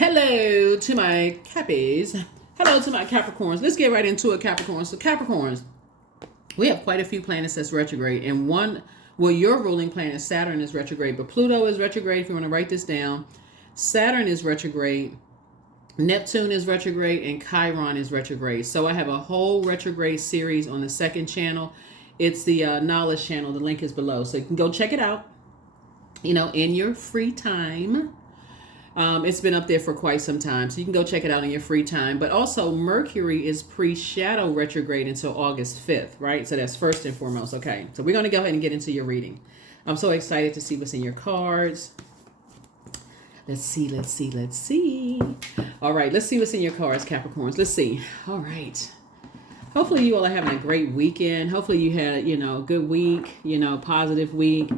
Hello to my Cappies. Hello to my Capricorns. Let's get right into it, Capricorns. So Capricorns, we have quite a few planets that's retrograde. And your ruling planet, Saturn, is retrograde. But Pluto is retrograde, if you want to write this down. Saturn is retrograde. Neptune is retrograde. And Chiron is retrograde. So I have a whole retrograde series on the second channel. It's the knowledge channel. The link is below. So you can go check it out, in your free time. It's been up there for quite some time, so you can go check it out in your free time. But also, Mercury is pre-shadow retrograde until August 5th, right? So that's first and foremost. Okay, so we're going to go ahead and get into your reading. I'm so excited to see what's in your cards. Let's see. All right, let's see what's in your cards, Capricorns. Let's see. All right. Hopefully you all are having a great weekend. Hopefully you had, a good week, positive week.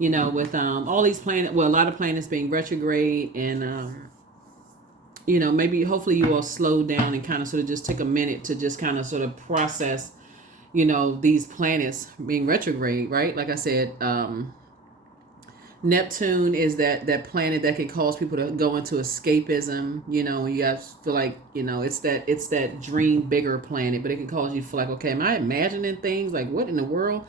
With all these planets, a lot of planets being retrograde, and maybe hopefully you all slowed down and kind of sort of just took a minute to just kind of sort of process, these planets being retrograde, right? Like I said, Neptune is that planet that can cause people to go into escapism. You guys feel like, it's that dream bigger planet, but it can cause you to feel like, okay, am I imagining things? Like, what in the world?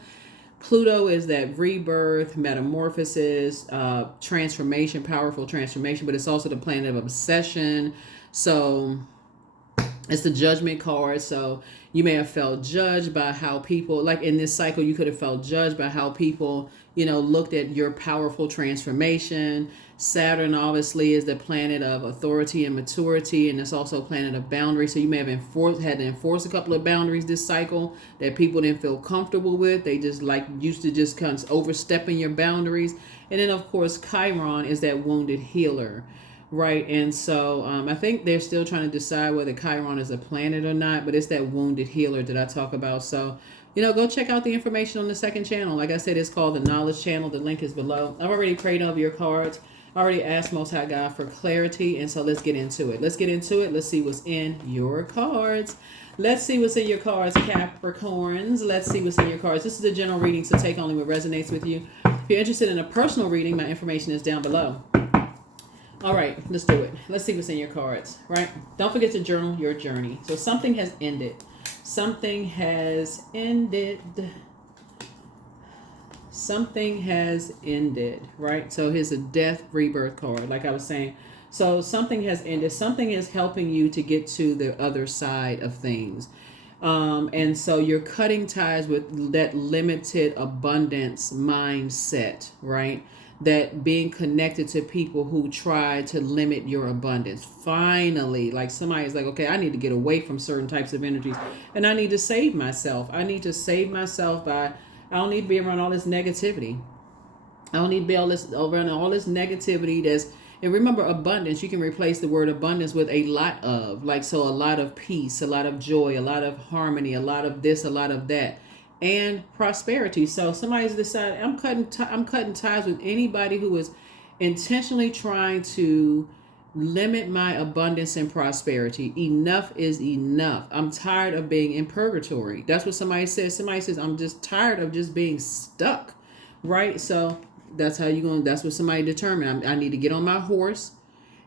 Pluto is that rebirth, metamorphosis, transformation, powerful transformation, but it's also the planet of obsession. So it's the judgment card. So you may have felt judged by how people, like in this cycle, you could have felt judged by how people, looked at your powerful transformation. Saturn obviously is the planet of authority and maturity, and it's also a planet of boundaries. So you may have had to enforce a couple of boundaries this cycle that people didn't feel comfortable with. They just used to just kind of overstepping your boundaries. And then of course Chiron is that wounded healer, right? And so I think they're still trying to decide whether Chiron is a planet or not, but it's that wounded healer that I talk about. So go check out the information on the second channel. Like I said, it's called the Knowledge Channel. The link is below. I've already prayed over your cards. I already asked Most High God for clarity, and so let's get into it. Let's see what's in your cards. Let's see what's in your cards, Capricorns. Let's see what's in your cards. This is a general reading, so take only what resonates with you. If you're interested in a personal reading, my information is down below. All right, let's do it. Let's see what's in your cards, right? Don't forget to journal your journey. So something has ended. Something has ended. Something has ended, right? So here's a death rebirth card, like I was saying. So something has ended. Something is helping you to get to the other side of things. And so you're cutting ties with that limited abundance mindset, right? That being connected to people who try to limit your abundance. Finally, like somebody's like, okay, I need to get away from certain types of energies, and I need to save myself. I need to save myself by, I don't need to be around all this negativity. I don't need to be around all this negativity and remember, abundance, you can replace the word abundance with a lot of, so a lot of peace, a lot of joy, a lot of harmony, a lot of this, a lot of that, and prosperity. So somebody's decided, I'm cutting ties with anybody who is intentionally trying to limit my abundance and prosperity. Enough is enough. I'm tired of being in purgatory. That's what somebody says. Somebody says, I'm just tired of just being stuck, right? So that's what somebody determined. I need to get on my horse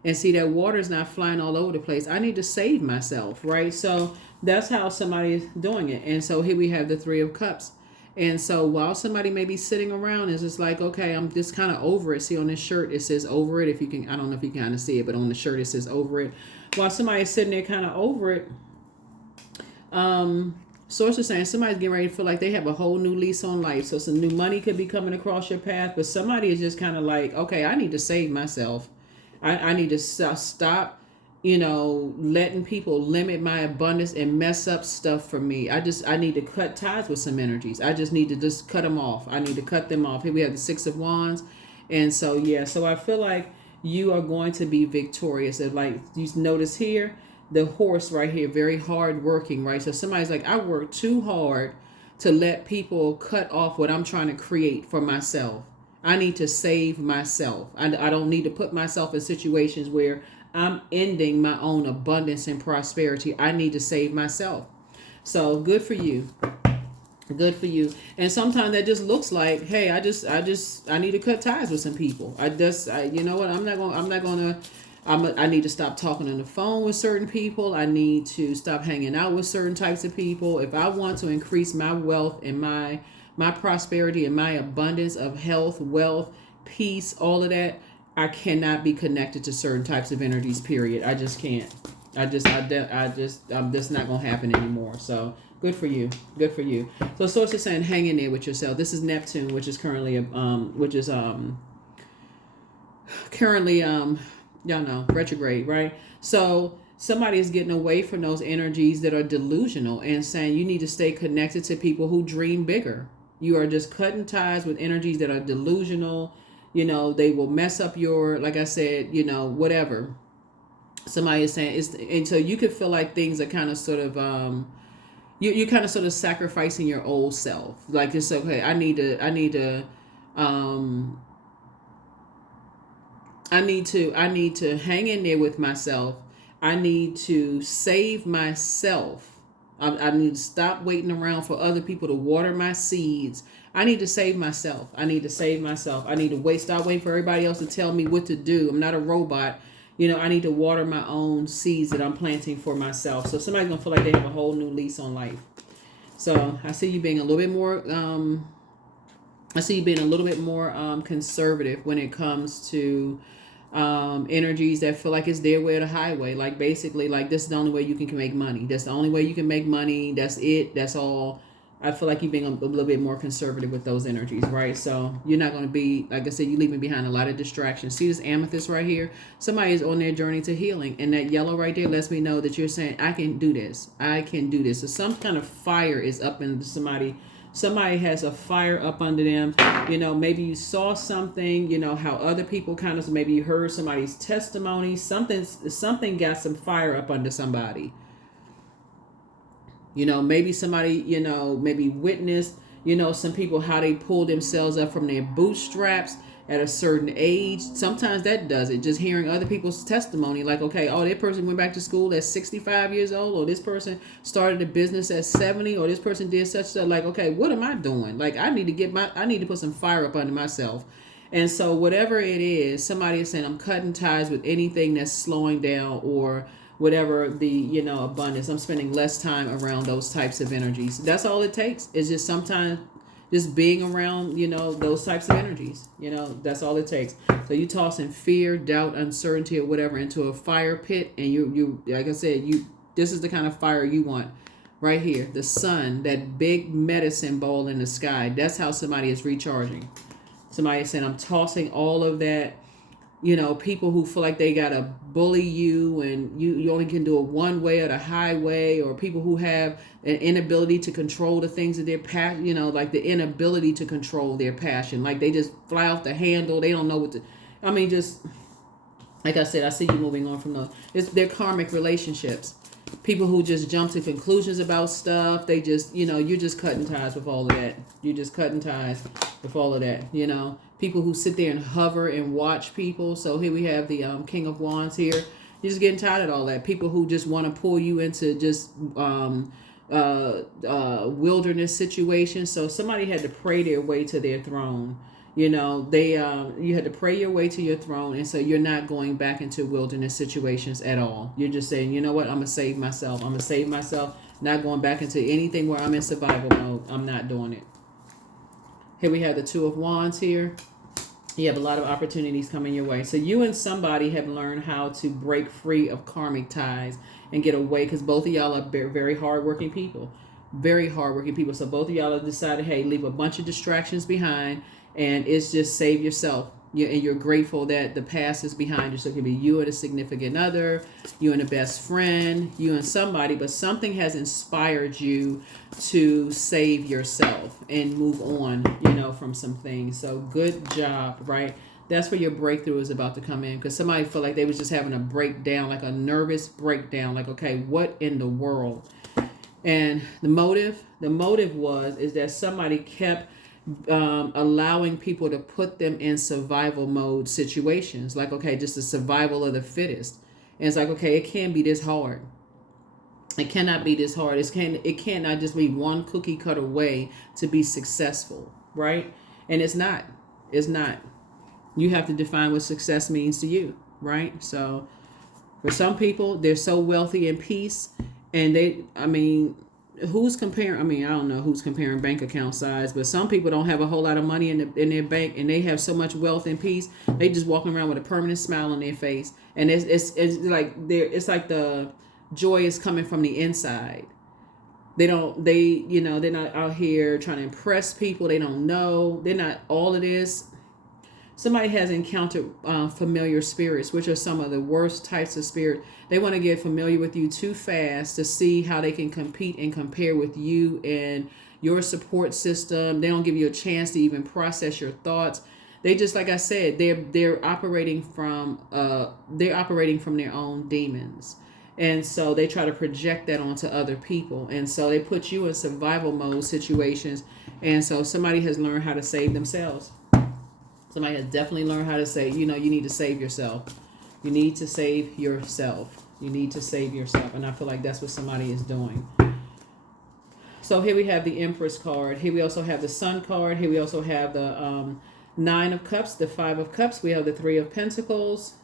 and see that water's not flying all over the place. I need to save myself, right? So that's how somebody's doing it. And so here we have the Three of Cups. And so while somebody may be sitting around, it's just like, okay, I'm just kind of over it. See, on this shirt, it says over it. If you can, I don't know if you can kind of see it, but on the shirt, it says over it. While somebody's sitting there kind of over it, source is saying somebody's getting ready to feel like they have a whole new lease on life. So some new money could be coming across your path, but somebody is just kind of like, okay, I need to save myself. I need to stop, letting people limit my abundance and mess up stuff for me. I need to cut ties with some energies. I just need to just cut them off. I need to cut them off. Here we have the Six of Wands. And so, so I feel like you are going to be victorious. Like you notice here, the horse right here, very hard working, right? So somebody's like, I work too hard to let people cut off what I'm trying to create for myself. I need to save myself. I don't need to put myself in situations where I'm ending my own abundance and prosperity. I need to save myself. So good for you. Good for you. And sometimes that just looks like, hey, I need to cut ties with some people. You know what? I'm not going to I need to stop talking on the phone with certain people. I need to stop hanging out with certain types of people. If I want to increase my wealth and my prosperity and my abundance of health, wealth, peace, all of that, I cannot be connected to certain types of energies. Period. I just can't. I'm just not gonna happen anymore. So good for you. Good for you. So source is saying, hang in there with yourself. This is Neptune, which is currently y'all know, retrograde, right? So somebody is getting away from those energies that are delusional and saying you need to stay connected to people who dream bigger. You are just cutting ties with energies that are delusional. They will mess up your, like I said, whatever. Somebody is saying it's, and so you could feel like things are kind of sort of you're kind of sort of sacrificing your old self. Like, it's okay. Um I need to hang in there with myself. I need to save myself. I need to stop waiting around for other people to water my seeds. I need to save myself. I need to save myself. I need to stop waiting for everybody else to tell me what to do. I'm not a robot. I need to water my own seeds that I'm planting for myself. So somebody's going to feel like they have a whole new lease on life. So I see you being a little bit more, conservative when it comes to energies that feel like it's their way or the highway. Like, basically, like, this is the only way you can make money. That's the only way you can make money. That's it. That's all. I feel like you're being a little bit more conservative with those energies, right? So you're not going to be, like I said, you're leaving behind a lot of distractions. See this amethyst right here? Somebody is on their journey to healing. And that yellow right there lets me know that you're saying, I can do this. I can do this. So some kind of fire is up in somebody. Somebody has a fire up under them. Maybe you saw something, how other people kind of, maybe you heard somebody's testimony. Something got some fire up under somebody. Maybe somebody, maybe witnessed, some people, how they pull themselves up from their bootstraps at a certain age. Sometimes that does it. Just hearing other people's testimony, like, okay, oh, that person went back to school at 65 years old, or this person started a business at 70, or this person did such stuff. Like, okay, what am I doing? Like, I need to put some fire up under myself. And so whatever it is, somebody is saying, I'm cutting ties with anything that's slowing down or whatever the abundance. I'm spending less time around those types of energies. That's all it takes. Is just sometimes just being around those types of energies. That's all it takes. So you tossing fear, doubt, uncertainty, or whatever into a fire pit, and you like I said, this is the kind of fire you want right here. The sun, that big medicine ball in the sky. That's how somebody is recharging. Somebody is saying, I'm tossing all of that. People who feel like they gotta bully you and you only can do it one way or the highway, or people who have an inability to control the things that they're like the inability to control their passion. Like, they just fly off the handle. They don't know what to, just like I said, I see you moving on from their karmic relationships. People who just jump to conclusions about stuff. They just, you're just cutting ties with all of that. You're just cutting ties with all of that, People who sit there and hover and watch people. So here we have the King of Wands here. You're just getting tired of all that. People who just want to pull you into just wilderness situations. So somebody had to pray their way to their throne. You had to pray your way to your throne, and so you're not going back into wilderness situations at all. You're just saying, you know what, I'm gonna save myself. Not going back into anything where I'm in survival mode. I'm not doing it. Here we have the Two of Wands here. You have a lot of opportunities coming your way. So you and somebody have learned how to break free of karmic ties and get away, because both of y'all are very hardworking people. Very hardworking people. So both of y'all have decided, hey, leave a bunch of distractions behind, and it's just save yourself. And you're grateful that the past is behind you. So it could be you and a significant other, you and a best friend, you and somebody, but something has inspired you to save yourself and move on, from some things. So good job, right? That's where your breakthrough is about to come in, because somebody felt like they was just having a breakdown, like a nervous breakdown, like, okay, what in the world? And the motive is that somebody kept allowing people to put them in survival mode situations, like, okay, just the survival of the fittest. And it's like, okay, it can't be this hard. It cannot be this hard. It cannot just be one cookie cutter way to be successful, right? And it's not. You have to define what success means to you. right? So for some people, they're so wealthy in peace, and who's comparing? I don't know who's comparing bank account size, but some people don't have a whole lot of money in their bank, and they have so much wealth and peace. They just walking around with a permanent smile on their face, and it's like it's like the joy is coming from the inside. They're not out here trying to impress people. They don't know. They're not all of this. Somebody has encountered familiar spirits, which are some of the worst types of spirit. They want to get familiar with you too fast to see how they can compete and compare with you and your support system. They don't give you a chance to even process your thoughts. They just, like I said, they're operating from their own demons. And so they try to project that onto other people. And so they put you in survival mode situations. And so somebody has learned how to save themselves. Somebody has definitely learned how to say, you need to save yourself. You need to save yourself. You need to save yourself. And I feel like that's what somebody is doing. So here we have the Empress card. Here we also have the Sun card. Here we also have the Nine of Cups, the Five of Cups. We have the Three of Pentacles.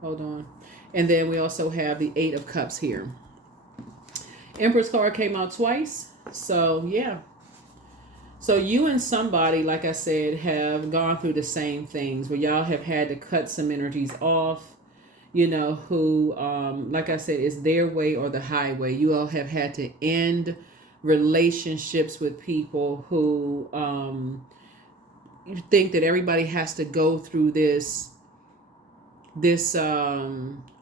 Hold on. And then we also have the Eight of Cups here. Empress card came out twice. So, yeah. So you and somebody, like I said, have gone through the same things where y'all have had to cut some energies off, who, like I said, is their way or the highway. You all have had to end relationships with people who you think that everybody has to go through this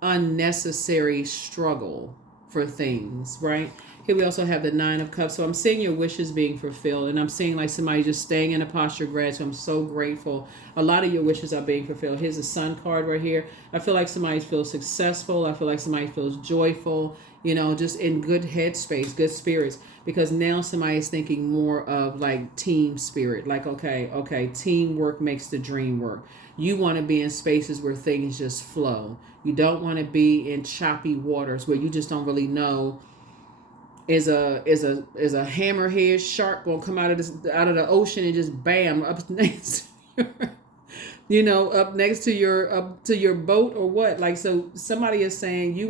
unnecessary struggle for things, right? Here we also have the Nine of Cups. So I'm seeing your wishes being fulfilled, and I'm seeing like somebody just staying in a posture of gratitude. I'm so grateful. A lot of your wishes are being fulfilled. Here's the Sun card right here. I feel like somebody feels successful. I feel like somebody feels joyful, just in good headspace, good spirits, because now somebody is thinking more of like team spirit. Like, okay, teamwork makes the dream work. You want to be in spaces where things just flow. You don't want to be in choppy waters where you just don't really know, is a hammerhead shark gonna come out of the ocean and just bam up next up next to your boat or what? Like, so somebody is saying you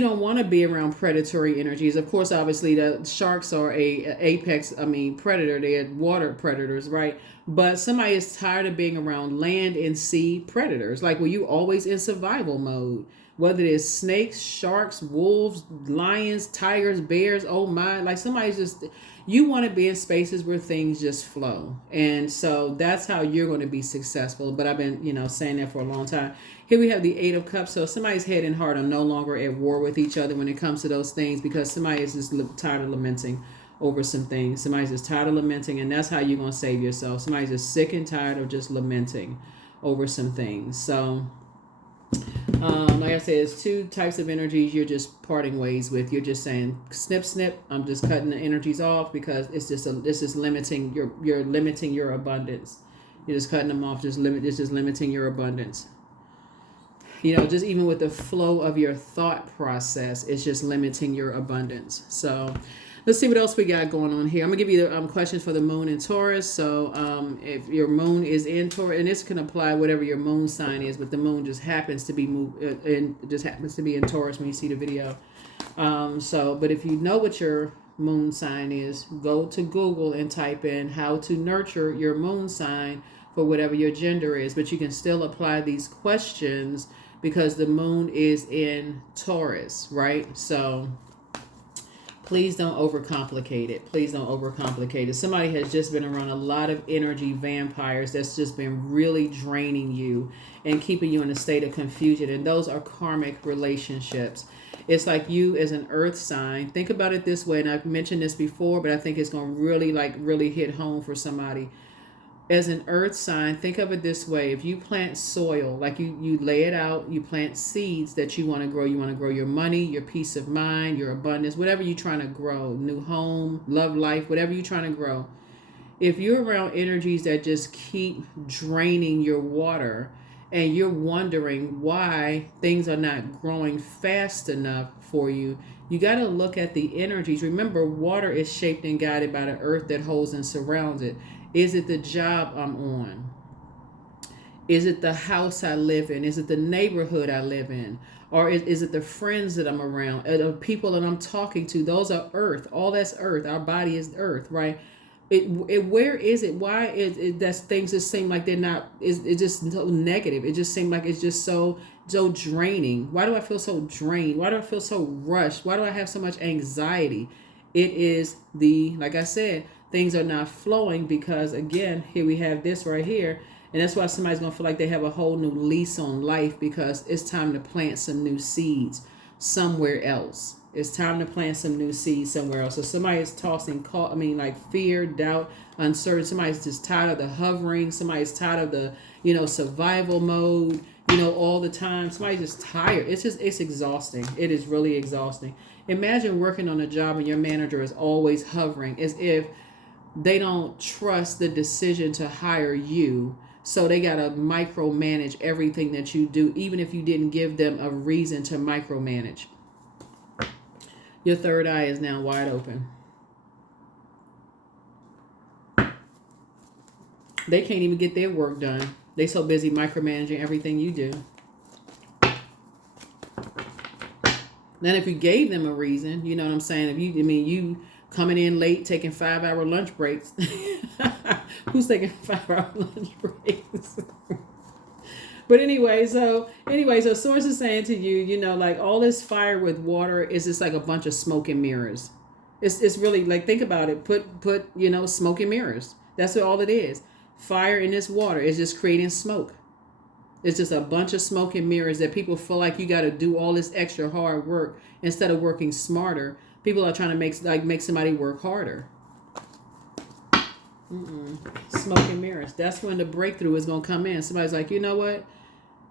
don't want to be around predatory energies. Of course, obviously the sharks are predator. They are water predators, right? But somebody is tired of being around land and sea predators. Like, were you always in survival mode? Whether it is snakes, sharks, wolves, lions, tigers, bears, oh my, like you want to be in spaces where things just flow. And so that's how you're going to be successful. But I've been, saying that for a long time. Here we have the Eight of Cups. So somebody's head and heart are no longer at war with each other when it comes to those things, because somebody is just tired of lamenting over some things. Somebody's just tired of lamenting, and that's how you're going to save yourself. Somebody's just sick and tired of just lamenting over some things. So like I said, it's two types of energies you're just parting ways with. You're just saying, snip, snip. I'm just cutting the energies off because it's just limiting you're limiting your abundance. You're just cutting them off. It's just limiting your abundance. Just even with the flow of your thought process, it's just limiting your abundance. So let's see what else we got going on here. I'm going to give you the questions for the moon in Taurus. So if your moon is in Taurus, and this can apply whatever your moon sign is, but the moon just happens to be in Taurus when you see the video. But if you know what your moon sign is, go to Google and type in how to nurture your moon sign for whatever your gender is. But you can still apply these questions because the moon is in Taurus, right? So please don't overcomplicate it. Please don't overcomplicate it. Somebody has just been around a lot of energy vampires that's just been really draining you and keeping you in a state of confusion. And those are karmic relationships. It's like you as an earth sign. Think about it this way. And I've mentioned this before, but I think it's going to really hit home for somebody. As an earth sign, think of it this way. If you plant soil, like you lay it out, you plant seeds that you want to grow. You want to grow your money, your peace of mind, your abundance, whatever you're trying to grow, new home, love life, whatever you're trying to grow. If you're around energies that just keep draining your water and you're wondering why things are not growing fast enough for you, you got to look at the energies. Remember, water is shaped and guided by the earth that holds and surrounds it. Is it the job I'm on? Is it the house I live in? Is it the neighborhood I live in? Or is it the friends that I'm around? The people that I'm talking to? Those are earth. All that's earth. Our body is earth, right? Where is it? Why is it that things just seem like they're not? It's just so negative. It just seems like it's just so draining. Why do I feel so drained? Why do I feel so rushed? Why do I have so much anxiety? It is like I said, things are not flowing because again, here we have this right here. And that's why somebody's going to feel like they have a whole new lease on life because it's time to plant some new seeds somewhere else. It's time to plant some new seeds somewhere else. So somebody is tossing, like fear, doubt, uncertainty. Somebody's just tired of the hovering. Somebody's tired of the, survival mode, all the time. Somebody's just tired. It's exhausting. It is really exhausting. Imagine working on a job and your manager is always hovering as if they don't trust the decision to hire you. So they got to micromanage everything that you do, even if you didn't give them a reason to micromanage. Your third eye is now wide open. They can't even get their work done. They so busy micromanaging everything you do. Then if you gave them a reason, you know what I'm saying? If you coming in late, taking 5-hour lunch breaks. Who's taking 5-hour lunch breaks? But anyway, so source is saying to you, like all this fire with water is just like a bunch of smoke and mirrors. It's really like, think about it. Put smoke and mirrors. That's what all it is. Fire in this water is just creating smoke. It's just a bunch of smoke and mirrors that people feel like you got to do all this extra hard work instead of working smarter. People are trying to make somebody work harder. Smoke and mirrors. That's when the breakthrough is going to come in. Somebody's like, you know what?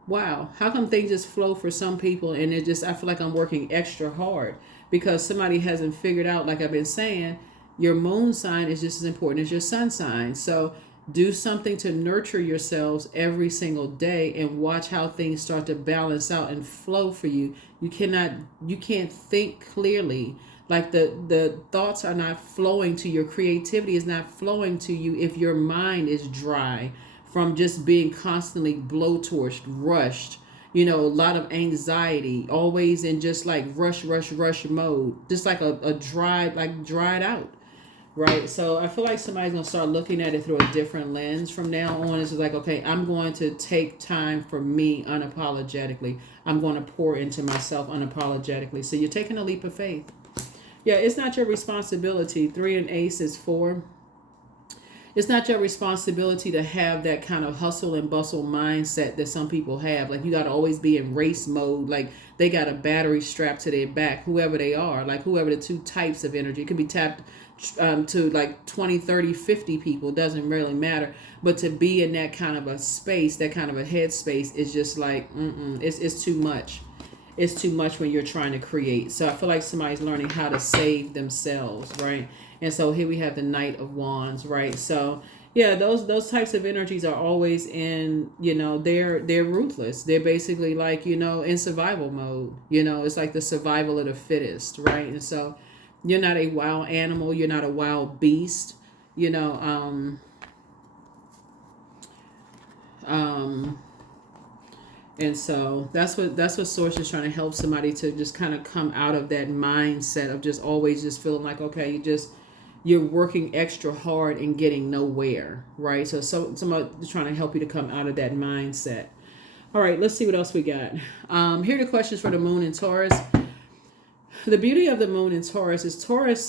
Wow, how come things just flow for some people and I feel like I'm working extra hard because somebody hasn't figured out, like I've been saying, your moon sign is just as important as your sun sign. So do something to nurture yourselves every single day and watch how things start to balance out and flow for you. You can't think clearly. Like the thoughts are not flowing to your creativity is not flowing to you if your mind is dry from just being constantly blowtorched, rushed, a lot of anxiety, always in just like rush mode, just like a dried out. Right. So I feel like somebody's going to start looking at it through a different lens from now on. It's just like, okay, I'm going to take time for me unapologetically. I'm going to pour into myself unapologetically. So you're taking a leap of faith. Yeah, it's not your responsibility. 3 and ace is 4. It's not your responsibility to have that kind of hustle and bustle mindset that some people have. Like you got to always be in race mode. Like they got a battery strapped to their back, whoever they are, like whoever the two types of energy. It could be tapped to like 20, 30, 50 people. It doesn't really matter. But to be in that kind of a space, that kind of a headspace is just like, it's too much. It's too much when you're trying to create. So I feel like somebody's learning how to save themselves, right? And so here we have the Knight of Wands, right? So yeah, those types of energies are always in, they're ruthless. They're basically like, in survival mode. It's like the survival of the fittest, right? And so you're not a wild animal. You're not a wild beast. And so that's what source is trying to help somebody to just kind of come out of that mindset of just always just feeling like, okay, you're working extra hard and getting nowhere, right? So somebody is trying to help you to come out of that mindset. All right, let's see what else we got. Here are the questions for the moon in Taurus. The beauty of the moon in Taurus is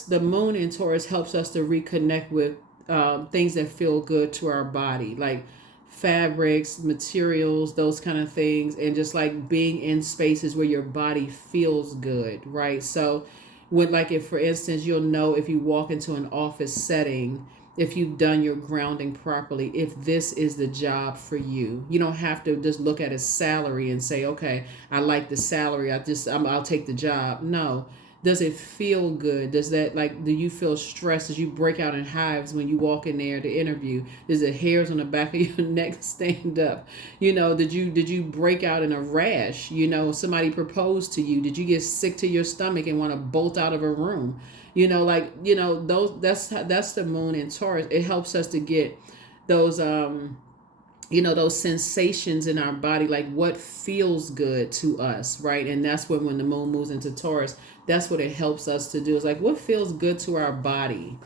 the moon in Taurus helps us to reconnect with things that feel good to our body, like fabrics, materials, those kind of things, and just like being in spaces where your body feels good, right? So if for instance, you'll know if you walk into an office setting, if you've done your grounding properly, if this is the job for you. You don't have to just look at a salary and say, okay, I like the salary, I'll take the job. No. Does it feel good? Do you feel stressed as you break out in hives when you walk in there to interview? Does the hairs on the back of your neck stand up? Did you break out in a rash? Somebody proposed to you. Did you get sick to your stomach and want to bolt out of a room? That's the moon in Taurus. It helps us to get those you know, those sensations in our body, like what feels good to us, right? And that's when the moon moves into Taurus, that's what it helps us to do. It's like what feels good to our body.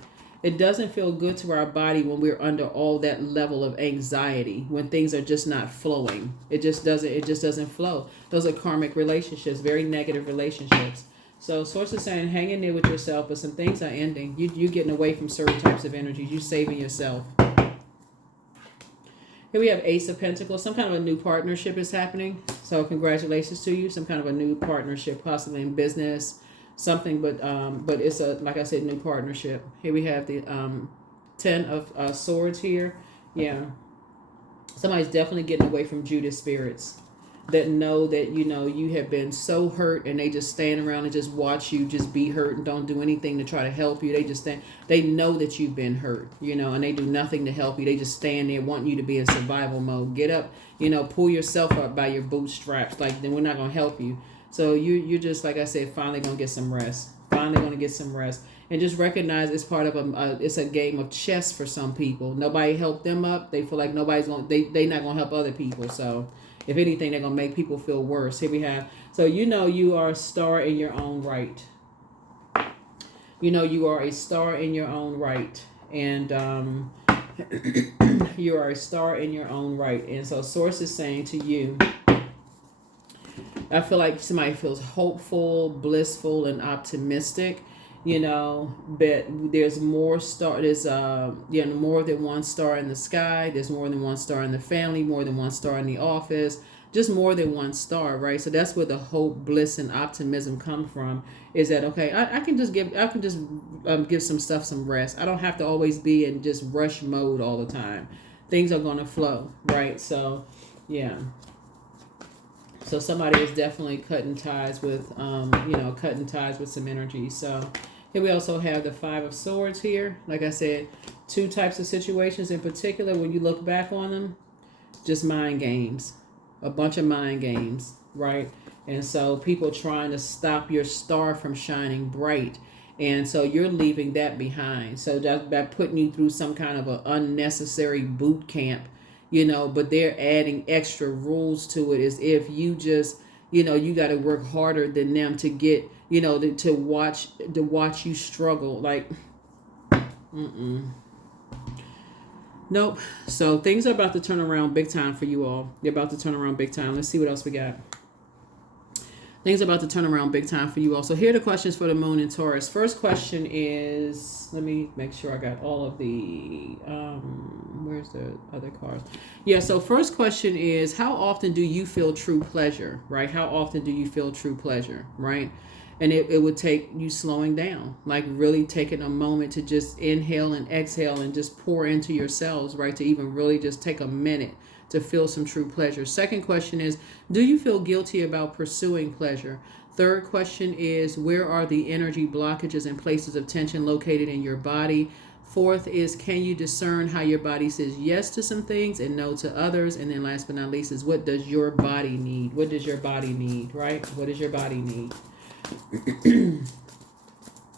It doesn't feel good to our body when we're under all that level of anxiety, when things are just not flowing. It just doesn't flow. Those are karmic relationships, very negative relationships. So source is saying hang in there with yourself, but some things are ending. You getting away from certain types of energies. You saving yourself. Here we have Ace of Pentacles. Some kind of a new partnership is happening. So congratulations to you. Some kind of a new partnership, possibly in business, something. But it's a, like I said, new partnership. Here we have the Ten of Swords here. Yeah, somebody's definitely getting away from Judas spirits that know that, you know, you have been so hurt and they just stand around and just watch you just be hurt and don't do anything to try to help you. They just stand, they know that you've been hurt, you know, and they do nothing to help you. They just stand there wanting you to be in survival mode. Get up, you know, pull yourself up by your bootstraps. Like, then we're not going to help you. So you're just, like I said, finally going to get some rest. Finally going to get some rest. And just recognize it's part of it's a game of chess for some people. Nobody helped them up. They feel like nobody's going, they not going to help other people. So if anything, they're going to make people feel worse. Here we have, so you know you are a star in your own right. You know you are a star in your own right. And you are a star in your own right. And so source is saying to you, I feel like somebody feels hopeful, blissful, and optimistic. You know, but there's more star. There's more than one star in the sky. There's more than one star in the family. More than one star in the office. Just more than one star, right? So that's where the hope, bliss, and optimism come from. Is that okay? I can just give some stuff some rest. I don't have to always be in just rush mode all the time. Things are gonna flow, right? So, yeah. So somebody is definitely cutting ties with, cutting ties with some energy. So here we also have the Five of Swords here. Like I said, two types of situations in particular, when you look back on them, just mind games. A bunch of mind games, right? And so people trying to stop your star from shining bright. And so you're leaving that behind. So that putting you through some kind of an unnecessary boot camp, you know, but they're adding extra rules to it as if you just, you know, you got to work harder than them to get, you know, to watch you struggle. Like, nope. So things are about to turn around big time for you all. They're about to turn around big time. Let's see what else we got. Things are about to turn around big time for you all. So here are the questions for the moon in Taurus. First question is, let me make sure I got all of the, where's the other cards? Yeah, so first question is, how often do you feel true pleasure, right? How often do you feel true pleasure, right? And it would take you slowing down, like really taking a moment to just inhale and exhale and just pour into yourselves, right? To even really just take a minute to feel some true pleasure. Second question is, do you feel guilty about pursuing pleasure? Third question is, where are the energy blockages and places of tension located in your body? Fourth is, can you discern how your body says yes to some things and no to others? And then last but not least is, what does your body need? What does your body need, right? What does your body need?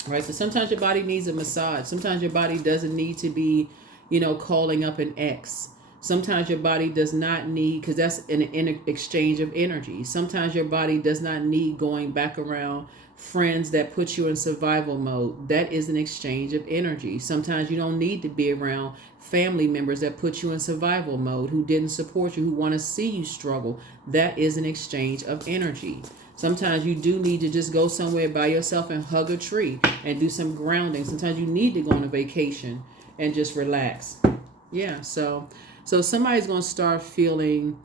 Right, so sometimes your body needs a massage. Sometimes your body doesn't need to be, you know, calling up an ex. Sometimes your body does not need, because that's an exchange of energy. Sometimes your body does not need going back around friends that put you in survival mode. That is an exchange of energy. Sometimes you don't need to be around family members that put you in survival mode, who didn't support you, who want to see you struggle. That is an exchange of energy. Sometimes you do need to just go somewhere by yourself and hug a tree and do some grounding. Sometimes you need to go on a vacation and just relax. Yeah, so somebody's going to start feeling,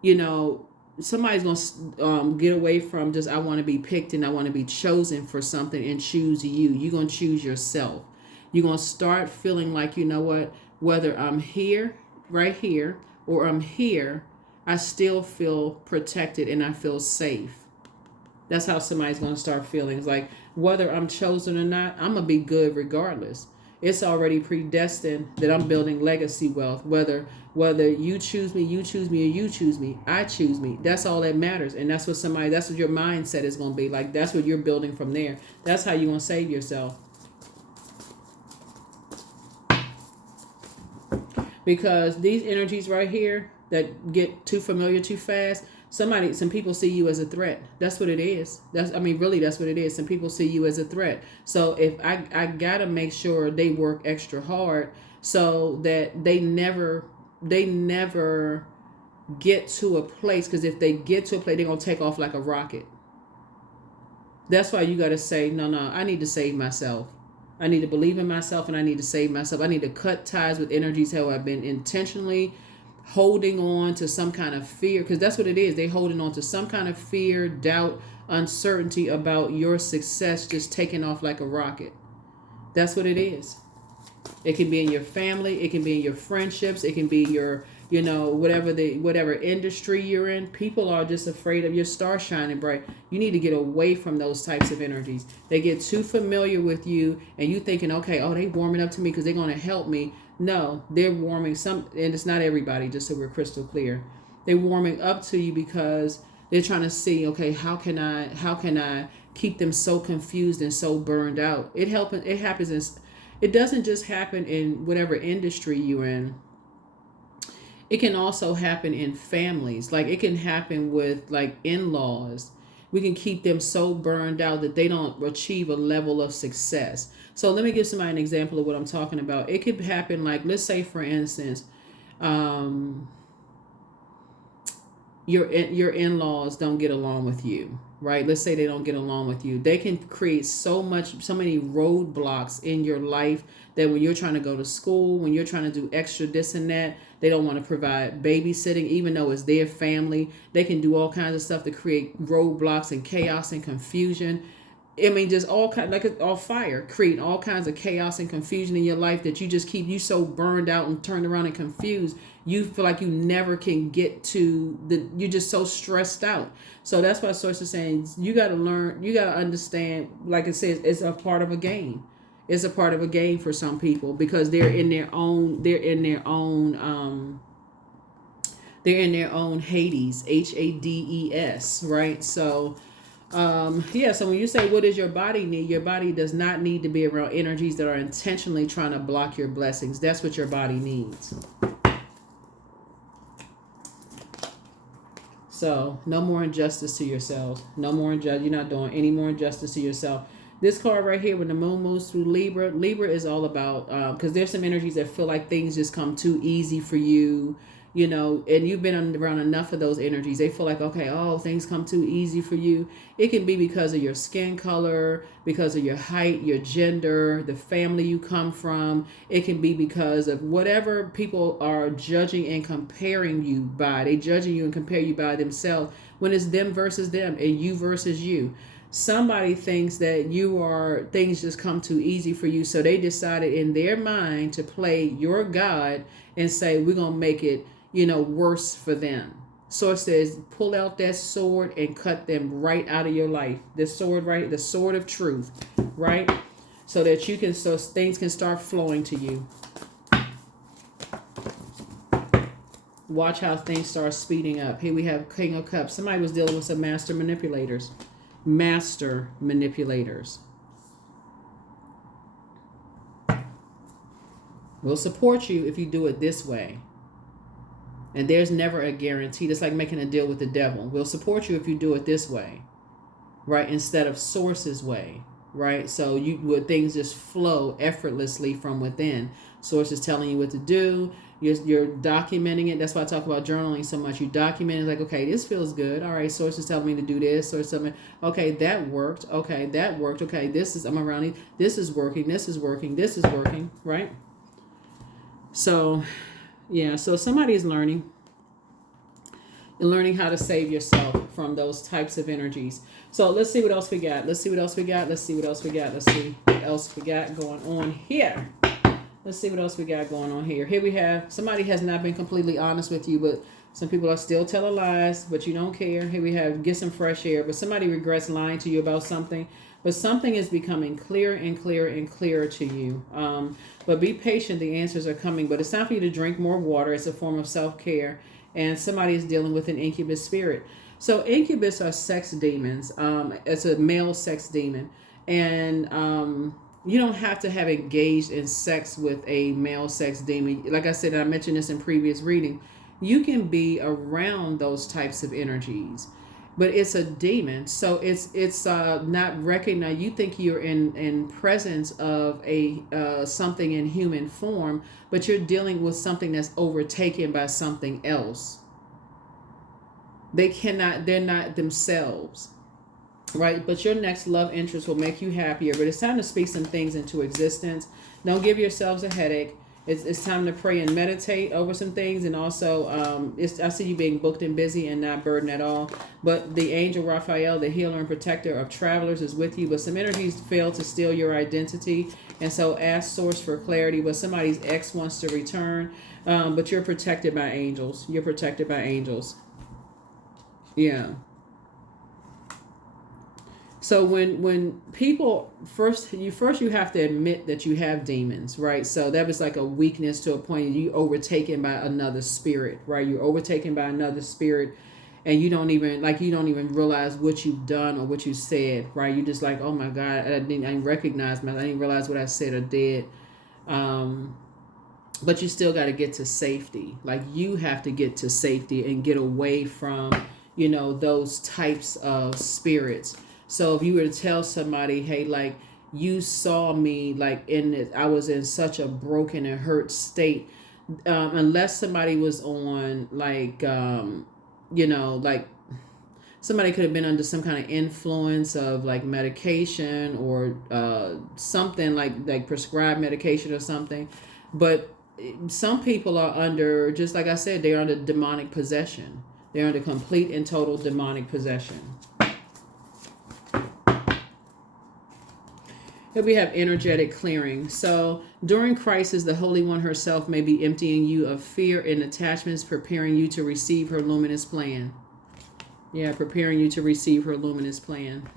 you know, somebody's going to get away from just, I want to be picked and I want to be chosen for something, and choose you. You're going to choose yourself. You're going to start feeling like, you know what, whether I'm here, right here, or I'm here, I still feel protected and I feel safe. That's how somebody's going to start feeling. It's like, whether I'm chosen or not, I'm going to be good regardless. It's already predestined that I'm building legacy wealth. Whether you choose me, or you choose me, I choose me. That's all that matters. And that's what your mindset is going to be. Like, that's what you're building from there. That's how you're going to save yourself. because these energies right here that get too familiar too fast, some people see you as a threat. That's what it is. Really, that's what it is. Some people see you as a threat. So if I gotta make sure they work extra hard so that they never get to a place, because if they get to a place, they're gonna take off like a rocket. That's why you got to say, no, I need to save myself. I need to believe in myself, and I need to save myself. I need to cut ties with energies who have been intentionally holding on to some kind of fear, because that's what it is. They're holding on to some kind of fear, doubt, uncertainty about your success just taking off like a rocket. That's what it is. It can be in your family. It can be in your friendships. It can be your, whatever industry you're in. People are just afraid of your star shining bright. You need to get away from those types of energies. They get too familiar with you, and you thinking, okay, oh, they warming up to me because they're going to help me. No, they're warming and it's not everybody, just so we're crystal clear. They're warming up to you because they're trying to see, okay, how can I keep them so confused and so burned out? It happens. It doesn't just happen in whatever industry you're in. It can also happen in families. Like, it can happen with like in-laws. We can keep them so burned out that they don't achieve a level of success. So let me give somebody an example of what I'm talking about. It could happen, like, let's say for instance, your in-laws don't get along with you, right? Let's say they don't get along with you. They can create so many roadblocks in your life that when you're trying to go to school, when you're trying to do extra this and that, they don't want to provide babysitting, even though it's their family. They can do all kinds of stuff to create roadblocks and chaos and confusion. Just all kind, like it's all fire, creating all kinds of chaos and confusion in your life that you just keep you so burned out and turned around and confused. You feel like you never can get to you're just so stressed out. So that's why Source is saying you got to learn, you got to understand, like it says, it's a part of a game. It's a part of a game for some people because they're in their own Hades, Hades, right? So so when you say what does your body need, your body does not need to be around energies that are intentionally trying to block your blessings. That's what your body needs. So no more injustice to yourselves. No more injustice. You're not doing any more injustice to yourself. This card right here, when the moon moves through Libra, Libra is all about, because there's some energies that feel like things just come too easy for you, and you've been around enough of those energies. They feel like, okay, oh, things come too easy for you. It can be because of your skin color, because of your height, your gender, the family you come from. It can be because of whatever people are judging and comparing you by. They judging you and compare you by themselves when it's them versus them and you versus you. Somebody thinks that things just come too easy for you. So they decided in their mind to play your God and say, we're going to make it, worse for them. So it says, pull out that sword and cut them right out of your life. This sword, right? The sword of truth, right? So that things can start flowing to you. Watch how things start speeding up. Here we have King of Cups. Somebody was dealing with some master manipulators. We'll support you if you do it this way. And there's never a guarantee. It's like making a deal with the devil. We'll support you if you do it this way, right? Instead of Source's way, right? So would things just flow effortlessly from within. Source is telling you what to do. You're documenting it. That's why I talk about journaling so much. You document it, like, okay, this feels good. All right, Source is telling me to do this. Source is telling me, okay, that worked. Okay, that worked. Okay, I'm around it. This is working. This is working. This is working, right? So, yeah, so somebody is learning how to save yourself from those types of energies. So let's see what else we got. Let's see what else we got going on here. Here we have, somebody has not been completely honest with you, but some people are still telling lies, but you don't care. Here we have, get some fresh air, but somebody regrets lying to you about something, but something is becoming clearer and clearer and clearer to you. But be patient, the answers are coming, but it's time for you to drink more water. It's a form of self-care, and somebody is dealing with an incubus spirit. So incubus are sex demons. It's a male sex demon, and You don't have to have engaged in sex with a male sex demon. Like I said, I mentioned this in previous reading. You can be around those types of energies, but it's a demon, so it's not recognized. You think you're in presence of a something in human form, but you're dealing with something that's overtaken by something else. They're not themselves, right? But your next love interest will make you happier. But it's time to speak some things into existence. Don't give yourselves a headache. It's time to pray and meditate over some things. And also, I see you being booked and busy and not burdened at all. But the angel Raphael, the healer and protector of travelers, is with you. But some energies fail to steal your identity. And so ask source for clarity. But somebody's ex wants to return. But you're protected by angels. You're protected by angels. Yeah. So when people first you have to admit that you have demons, right? So that was like a weakness to a point. You overtaken by another spirit, right? You're overtaken by another spirit, and you don't even realize what you've done or what you said, right? You just like, oh my God, I didn't recognize I didn't realize what I said or did. But you still got to get to safety. Like you have to get to safety and get away from those types of spirits. So if you were to tell somebody, hey, like you saw me like I was in such a broken and hurt state, unless somebody was on like somebody could have been under some kind of influence of like medication or something like prescribed medication or something. But some people are under, just like I said, they're under demonic possession. They're under complete and total demonic possession. Here we have energetic clearing. So during crisis, the Holy One herself may be emptying you of fear and attachments, preparing you to receive her luminous plan. Yeah, preparing you to receive her luminous plan.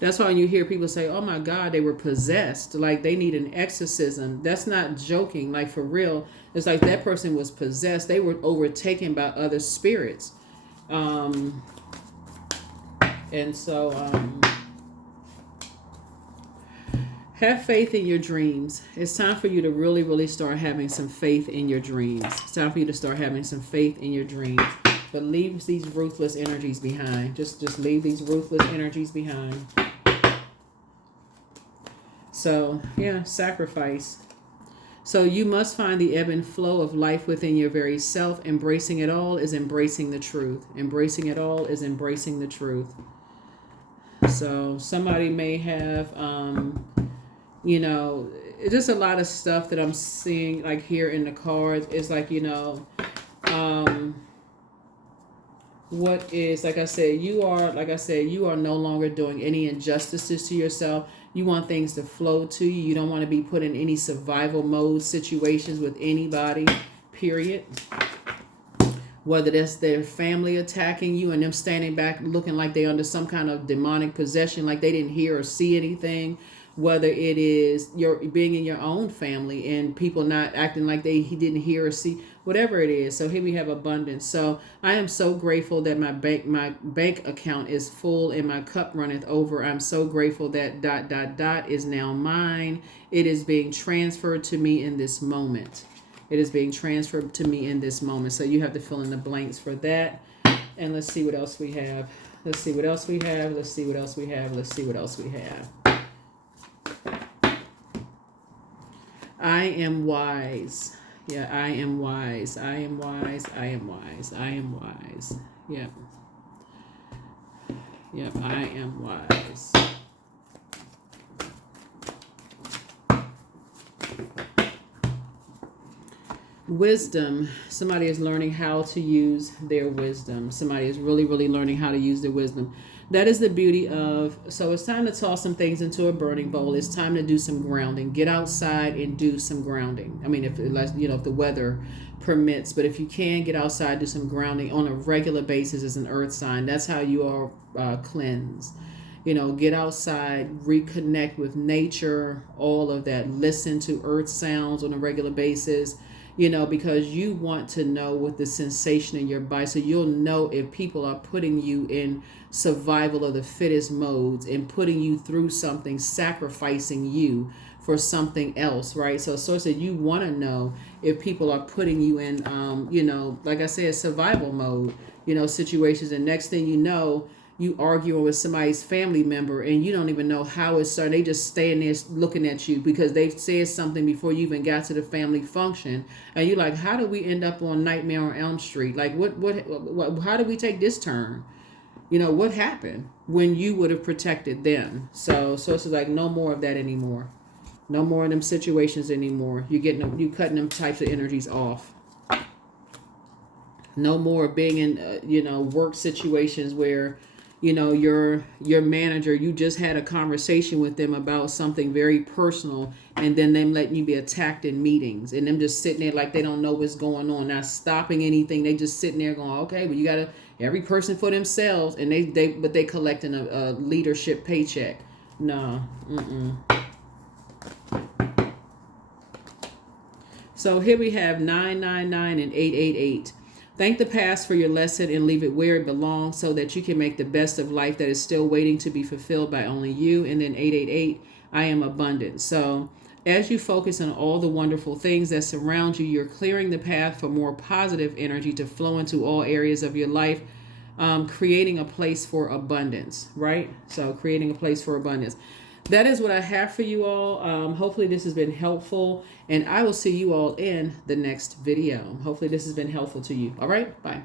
That's why when you hear people say, oh my God, they were possessed, like they need an exorcism. That's not joking, like for real. It's like that person was possessed. They were overtaken by other spirits. And so have faith in your dreams. It's time for you to really, really start having some faith in your dreams. It's time for you to start having some faith in your dreams. But leave these ruthless energies behind. Just leave these ruthless energies behind. So, yeah, sacrifice. So you must find the ebb and flow of life within your very self. Embracing it all is embracing the truth. Embracing it all is embracing the truth. So somebody may have, just a lot of stuff that I'm seeing like here in the cards. It's like, what is, like I said, you are no longer doing any injustices to yourself. You want things to flow to you. You don't want to be put in any survival mode situations with anybody, period. Whether that's their family attacking you and them standing back looking like they're under some kind of demonic possession, like they didn't hear or see anything. Whether it is your being in your own family and people not acting like he didn't hear or see, whatever it is. So here we have abundance. So I am so grateful that my bank account is full and my cup runneth over. I'm so grateful that ... is now mine. It is being transferred to me in this moment. It is being transferred to me in this moment. So you have to fill in the blanks for that. And let's see what else we have. Let's see what else we have. Let's see what else we have. Let's see what else we have. I am wise. Yeah, I am wise. I am wise. I am wise. I am wise. Yep. Yep, I am wise. Wisdom. Somebody is learning how to use their wisdom. Somebody is really, really learning how to use their wisdom. That is the beauty of, so it's time to toss some things into a burning bowl. It's time to do some grounding. Get outside and do some grounding. I mean, if the weather permits, but if you can get outside, do some grounding on a regular basis as an earth sign. That's how you are cleansed. Get outside, reconnect with nature, all of that. Listen to earth sounds on a regular basis. you know, because you want to know what the sensation in your body, so you'll know if people are putting you in survival of the fittest modes and putting you through something, sacrificing you for something else, right? So source said you want to know if people are putting you in, you know, like I said, survival mode, you know, situations. And next thing you know, you arguing with somebody's family member and you don't even know how it started. They just staying there looking at you because they've said something before you even got to the family function. And you're like, how did we end up on Nightmare on Elm Street? Like, what how did we take this turn? You know, what happened when you would have protected them? So it's like, no more of that anymore. No more of them situations anymore. You cutting them types of energies off. No more being in, you know, work situations where, you know, your manager, you just had a conversation with them about something very personal, and then them letting you be attacked in meetings, and them just sitting there like they don't know what's going on, not stopping anything. They just sitting there going, okay, but you gotta, every person for themselves, and they collecting a leadership paycheck. No. So here we have 999 and 888. Thank the past for your lesson and leave it where it belongs so that you can make the best of life that is still waiting to be fulfilled by only you. And then 888, I am abundant. So as you focus on all the wonderful things that surround you, you're clearing the path for more positive energy to flow into all areas of your life, creating a place for abundance, right? So creating a place for abundance. That is what I have for you all. Hopefully this has been helpful, and I will see you all in the next video. Hopefully this has been helpful to you. All right, bye.